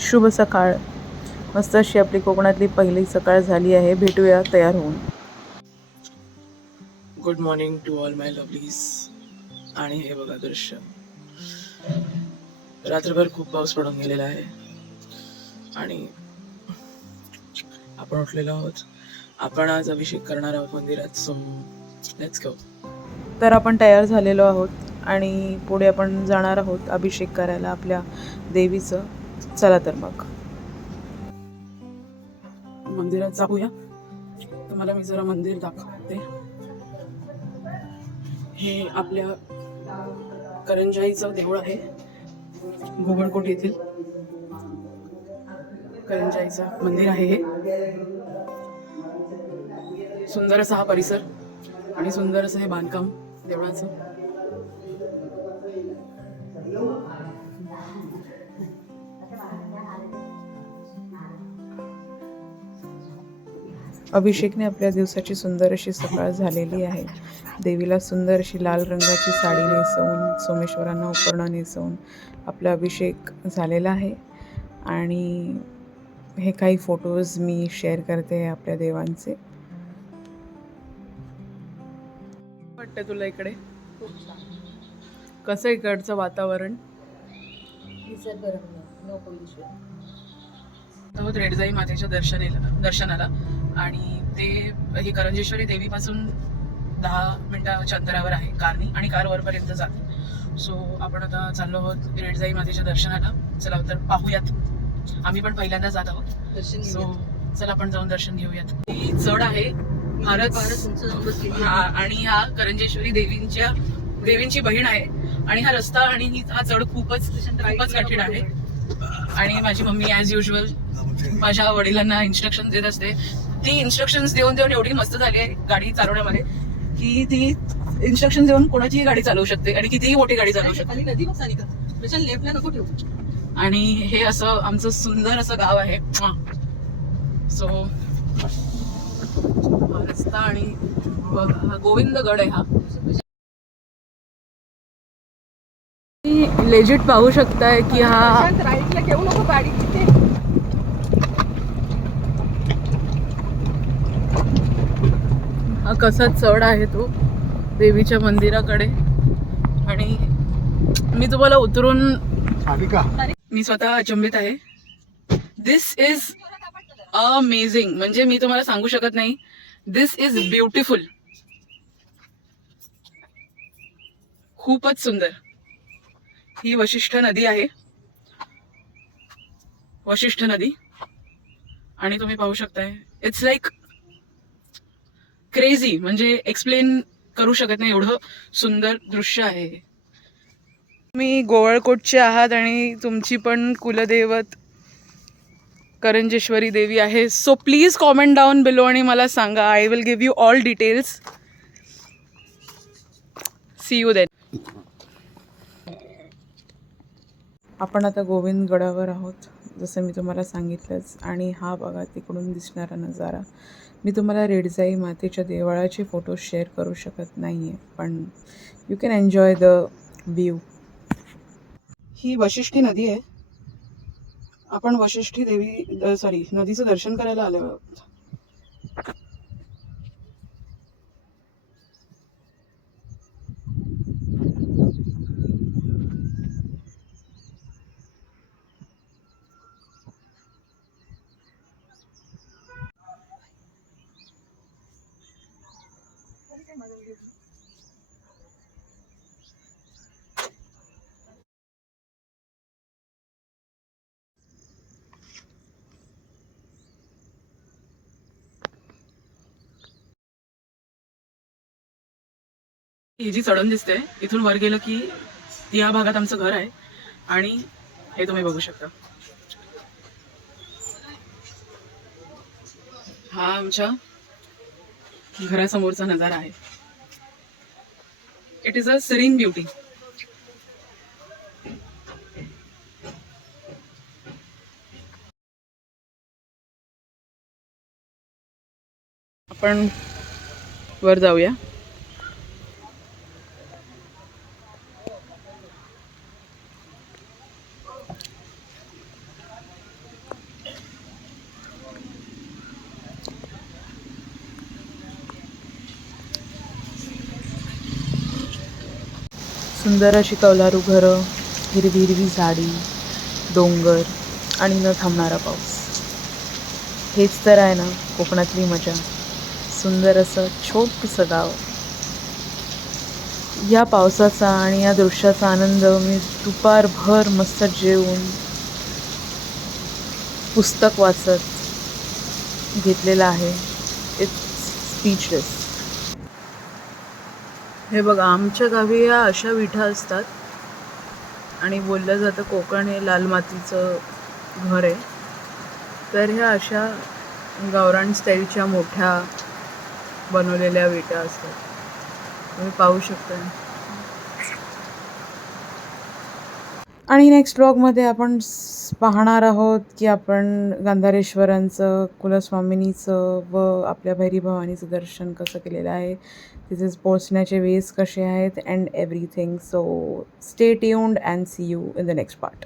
शुभ सकाळ. मस्त अशी आपली कोकणातली पहिली सकाळ झाली आहे. भेटूया तयार होऊन. Good morning to all my lovelies. आणि हे बघा दृश्य, रात्रभर खूप पाऊस पडून गेलेला आहे आणि आपण उठलेलो आहोत. आपण आज अभिषेक करणार आहोत मंदिरात. So let's go. तर आपण तयार झालेलो आहोत आणि पुढे आपण जाणार आहोत अभिषेक करायला आपल्या देवीचं. चला तर मग मंदिरात जाऊया. तुम्हाला मी जरा मंदिर दाखवते. हे आपल्या करंजाईचं देऊळ आहे, गोवळकोट येथील करंजाईचं मंदिर आहे. हे सुंदर असा हा परिसर आणि सुंदर असं हे बांधकाम देवळाचं. अभिषेकने आपल्या दिवसाची सुंदर अशी सकाळ झालेली आहे. देवीला सुंदर अशी लाल रंगाची साडी नेसवून, सोमेश्वरांना उपरणं नेसवून आपला अभिषेक झालेला आहे. आणि हे काही फोटोज मी शेअर करते आपल्या देवांचे. वाटतं तुला इकडे कसं इकडचं वातावरण? आहोत रेडजाई मातेच्या दर्शनाला आणि ते ही करंजेश्वरी देवीपासून 10 मिनिटाच्या अंतरावर आहे कारनी, आणि कार वरपर्यंत जाते. सो आपण आता चाललो आहोत रेडजाई मातेच्या दर्शनाला. चला तर पाहूयात. आम्ही पण पहिल्यांदा जात आहोत. सो चला आपण जाऊन दर्शन घेऊयात. ही चढ आहे फारच, आणि हा करंजेश्वरी देवींची बहीण आहे. आणि हा रस्ता आणि हा चढ खूपच कठीण आहे. आणि माझी मम्मी ॲज युजल माझ्या वडिलांना इन्स्ट्रक्शन देत असते. ती इन्स्ट्रक्शन्स देऊन एवढी मस्त झाली आहे गाडी चालवण्यामध्ये की ती इन्स्ट्रक्शन देऊन कोणाचीही गाडी चालवू शकते आणि कितीही मोठी गाडी चालवू शकते. आणि हे असं आमचं सुंदर असं गाव आहे. सो हा रस्ता आणि हा गोविंदगड आहे. हा लेजिट पाहू शकताय की हा राईटला घेऊ नको गाडी तिथे. हा कसा चढ आहे तो देवीच्या मंदिराकडे. आणि मी तुम्हाला उतरून मी स्वतः अचंबित आहे. दिस इज अमेझिंग. म्हणजे मी तुम्हाला सांगू शकत नाही. दिस इज ब्युटिफुल. खूपच सुंदर. ही वशिष्ठ नदी आहे, वशिष्ठ नदी. आणि तुम्ही पाहू शकताय इट्स लाईक क्रेझी. म्हणजे एक्सप्लेन करू शकत नाही एवढं सुंदर दृश्य आहे. तुम्ही गोवळकोटचे आहात आणि तुमची पण कुलदैवत करंजेश्वरी देवी आहे. So please comment down below आणि मला सांगा. I will give you all details. See you then. आपण आता गोविंदगडावर आहोत जसं मी तुम्हाला सांगितलंच. आणि हा बघा तिकडून दिसणारा नजारा. मी तुम्हाला रेडजाई मातेच्या देवळाचे फोटो शेअर करू शकत नाही आहे, पण you can enjoy the view. ही वशिष्ठी नदी आहे. आपण वशिष्ठी नदीचं दर्शन करायला आलो आहोत. ही जी चढण दिसते इथून वर गेलं की या भागात आमचं घर आहे. आणि हे तुम्ही बघू शकता. हा आमच्या घरासमोरचा नजारा आहे. It is a serene beauty. आपण वर जाऊया. सुंदर अशी कौलारू घरं, हिरवी हिरवी झाडी, डोंगर आणि न थांबणारा पाऊस. हेच तर आहे ना कोकणातली मजा. सुंदर असं छोटंसं गाव. या पावसाचा आणि या दृश्याचा आनंद मी दुपारभर मस्त जेवून पुस्तक वाचत घेतलेला आहे. It's speechless. हे बघा, आमच्या गावी या अशा विठा असतात आणि बोललं जातं कोकण हे लाल मातीचं घर आहे. तर ह्या अशा गावरान स्टाईलच्या मोठ्या बनवलेल्या विटा असतात. तुम्ही पाहू शकता. आणि नेक्स्ट ब्लॉगमध्ये आपण पाहणार आहोत की आपण गांधारेश्वरांचं, कुलस्वामिनीचं व आपल्या भैरी भवानीचं दर्शन कसं केलेलं आहे, तिथे पोहोचण्याचे वेज कसे आहेत and everything. So stay tuned and see you in the next part.